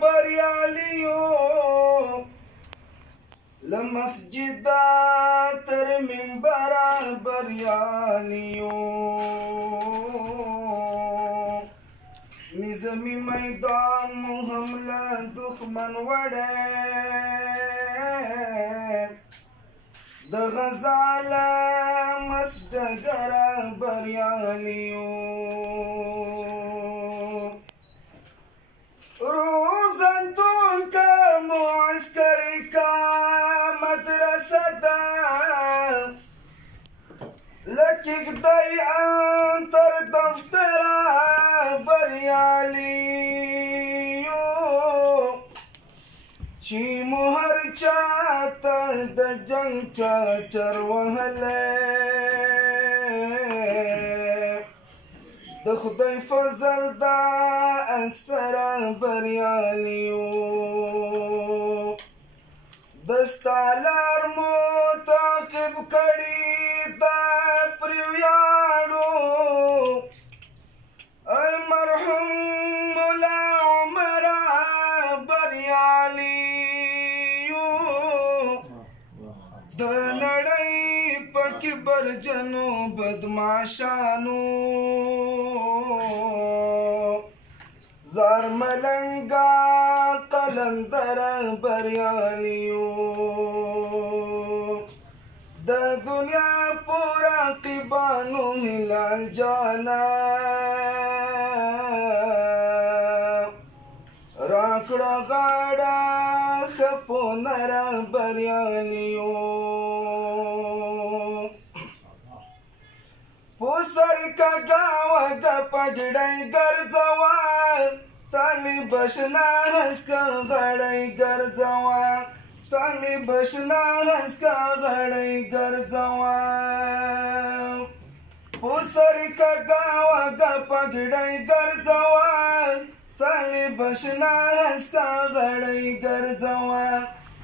بریالیو لمسجدا تر منبرا بریالیو نظمی میدان مو حمله دښمن وړی د غزال مسډګره بریالیو روزنتون کا معسکری کا مدرسه ده لکیک دی انتر دفتره بریالیو چې مو هر چاته د جنګ ټټر وهلی د خدای فضل دا اکثره بریالیو د ستا لار مو تعقیب کړي دا پرې ویاړو ای مرحوم ملا عمره بریالیو د نړۍ په کبرجنو بدماشانو زار ملنگا قلندر بریالیو د دنیا پورا قبانو هلال جانا راکڑا غاڑا خپو نر بریالیو پوسر کا گاوه گا پگڑای گرزوان تالی بشنا ہسکا غڑای گرزوان تالی بشنا ہسکا غڑای گرزوان پوسر کا گاوه گا پگڑای گرزوان تالی بشنا ہسکا غڑای گرزوان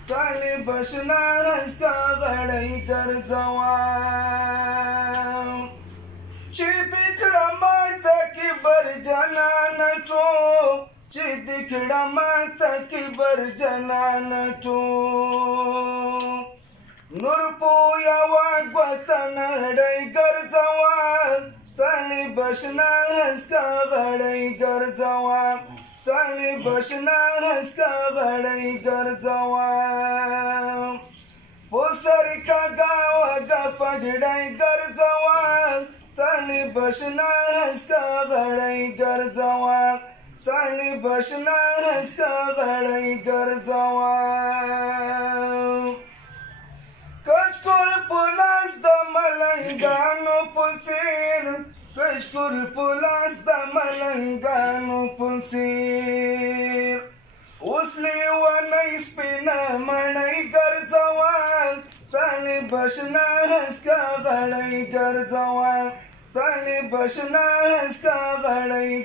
تالی بشنا ہسکا غڑای گرزوان چې دکړه ماته کبر جنان ټو چې دکړه ماته کبر جنان ټو نور پویا واګ وطن هډای ګرځوان تلی بشنا هسکا غړای ګرځوان تلی بشنا هسکا غړای ګرځوان پوسر کا گاوه گا پګړای ګرځوان تلی بشنا هسکا غړای ګرځوان تلی بشنا هسکا غړای ګرځوان کچکول پولاس د ملنګانو په څیر کچکول پولاس د ملنګانو په څیر اوس لیونی سپینه مړی ګرځوان تلی بشنا هسکا غړای ګرځوان تلی بشنا هسکا غړای